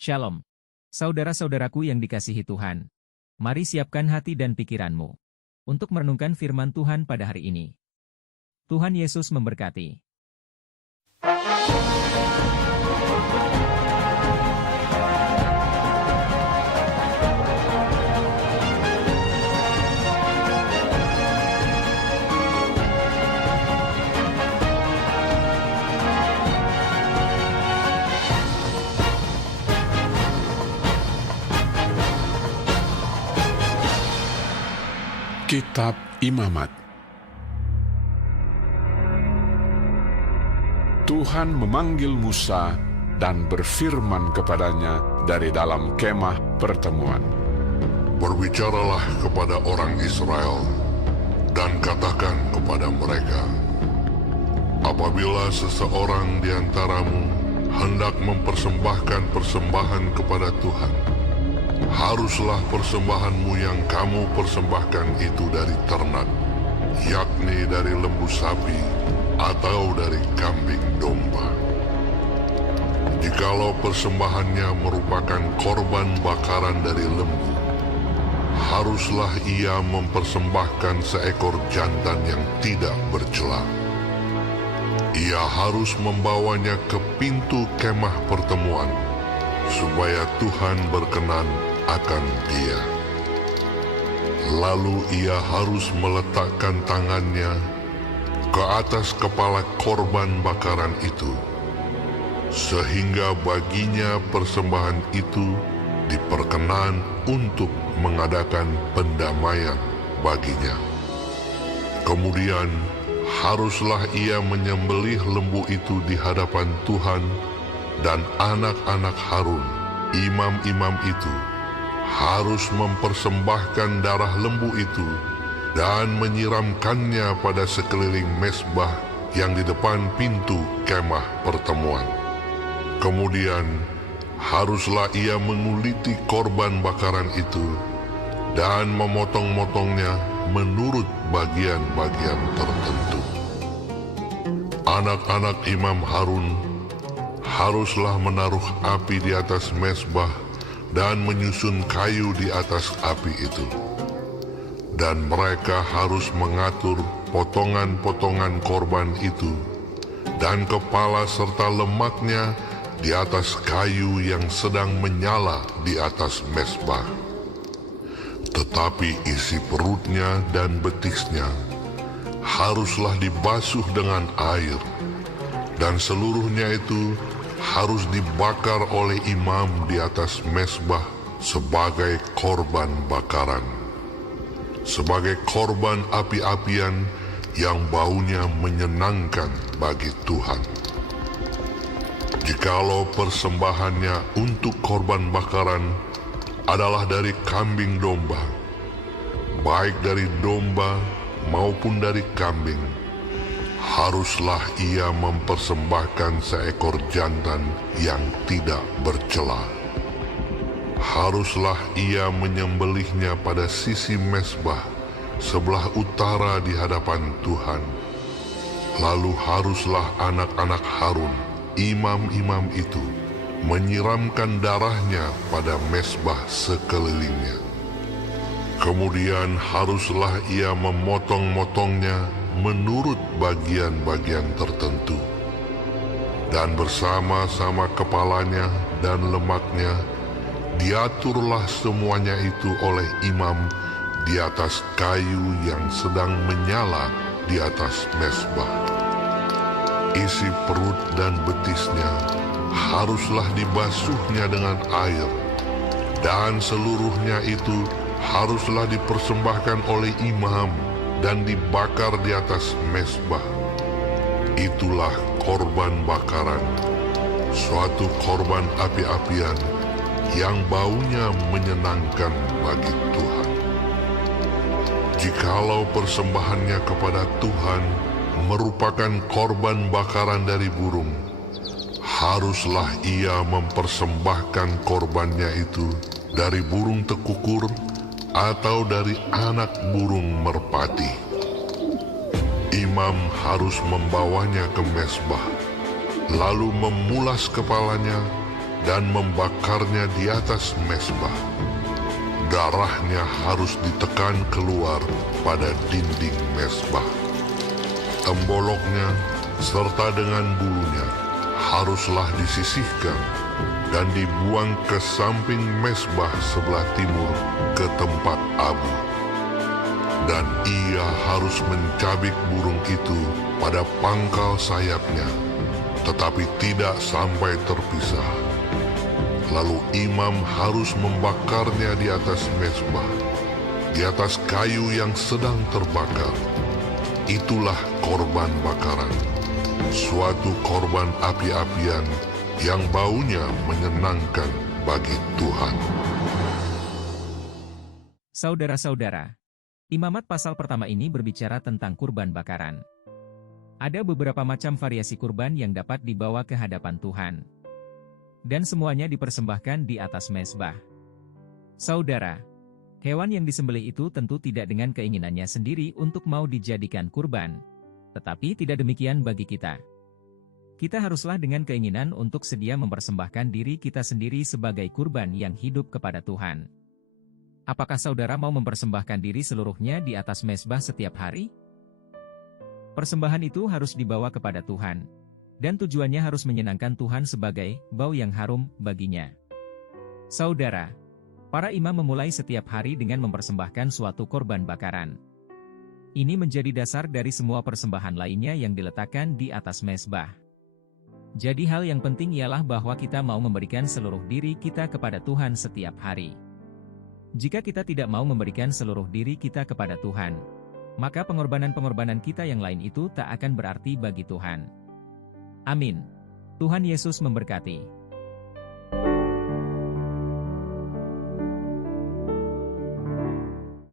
Shalom. Saudara-saudaraku yang dikasihi Tuhan. Mari siapkan hati dan pikiranmu untuk merenungkan firman Tuhan pada hari ini. Tuhan Yesus memberkati. Kitab Imamat. Tuhan memanggil Musa dan berfirman kepadanya dari dalam kemah pertemuan. Berbicaralah kepada orang Israel dan katakan kepada mereka, apabila seseorang di antaramu hendak mempersembahkan persembahan kepada Tuhan, haruslah persembahanmu yang kamu persembahkan itu dari ternak, yakni dari lembu sapi atau dari kambing domba. Jikalau persembahannya merupakan korban bakaran dari lembu, haruslah ia mempersembahkan seekor jantan yang tidak bercela. Ia harus membawanya ke pintu kemah pertemuan, supaya Tuhan berkenan akan dia. Lalu ia harus meletakkan tangannya ke atas kepala korban bakaran itu, sehingga baginya persembahan itu diperkenan untuk mengadakan pendamaian baginya. Kemudian haruslah ia menyembelih lembu itu di hadapan Tuhan, dan anak-anak Harun, imam-imam itu, harus mempersembahkan darah lembu itu dan menyiramkannya pada sekeliling mezbah yang di depan pintu kemah pertemuan. Kemudian haruslah ia menguliti korban bakaran itu dan memotong-motongnya menurut bagian-bagian tertentu. Anak-anak Imam Harun haruslah menaruh api di atas mezbah dan menyusun kayu di atas api itu. Dan mereka harus mengatur potongan-potongan korban itu dan kepala serta lemaknya di atas kayu yang sedang menyala di atas mezbah. Tetapi isi perutnya dan betisnya haruslah dibasuh dengan air, dan seluruhnya itu harus dibakar oleh imam di atas mezbah sebagai korban bakaran, sebagai korban api-apian yang baunya menyenangkan bagi Tuhan. Jikalau persembahannya untuk korban bakaran adalah dari kambing domba, baik dari domba maupun dari kambing, haruslah ia mempersembahkan seekor jantan yang tidak bercela. Haruslah ia menyembelihnya pada sisi mezbah sebelah utara di hadapan Tuhan. Lalu haruslah anak-anak Harun, imam-imam itu, menyiramkan darahnya pada mezbah sekelilingnya. Kemudian haruslah ia memotong-motongnya menurut bagian-bagian tertentu, dan bersama-sama kepalanya dan lemaknya diaturlah semuanya itu oleh imam di atas kayu yang sedang menyala di atas mezbah. Isi perut dan betisnya haruslah dibasuhnya dengan air, dan seluruhnya itu haruslah dipersembahkan oleh imam dan dibakar di atas mezbah. Itulah korban bakaran, suatu korban api-apian yang baunya menyenangkan bagi Tuhan. Jikalau persembahannya kepada Tuhan merupakan korban bakaran dari burung, haruslah ia mempersembahkan korbannya itu dari burung tekukur atau dari anak burung merpati. Imam harus membawanya ke mezbah, lalu memulas kepalanya dan membakarnya di atas mezbah. Darahnya harus ditekan keluar pada dinding mezbah. Temboloknya serta dengan bulunya haruslah disisihkan dan dibuang ke samping mezbah sebelah timur ke tempat abu. Dan ia harus mencabik burung itu pada pangkal sayapnya, tetapi tidak sampai terpisah. Lalu imam harus membakarnya di atas mezbah, di atas kayu yang sedang terbakar. Itulah korban bakaran, suatu korban api-apian yang baunya menyenangkan bagi Tuhan. Saudara-saudara, Imamat pasal pertama ini berbicara tentang kurban bakaran. Ada beberapa macam variasi kurban yang dapat dibawa ke hadapan Tuhan. Dan semuanya dipersembahkan di atas mezbah. Saudara, hewan yang disembelih itu tentu tidak dengan keinginannya sendiri untuk mau dijadikan kurban. Tetapi tidak demikian bagi kita. Kita haruslah dengan keinginan untuk sedia mempersembahkan diri kita sendiri sebagai kurban yang hidup kepada Tuhan. Apakah saudara mau mempersembahkan diri seluruhnya di atas mezbah setiap hari? Persembahan itu harus dibawa kepada Tuhan. Dan tujuannya harus menyenangkan Tuhan sebagai bau yang harum baginya. Saudara, para imam memulai setiap hari dengan mempersembahkan suatu korban bakaran. Ini menjadi dasar dari semua persembahan lainnya yang diletakkan di atas mezbah. Jadi hal yang penting ialah bahwa kita mau memberikan seluruh diri kita kepada Tuhan setiap hari. Jika kita tidak mau memberikan seluruh diri kita kepada Tuhan, maka pengorbanan-pengorbanan kita yang lain itu tak akan berarti bagi Tuhan. Amin. Tuhan Yesus memberkati.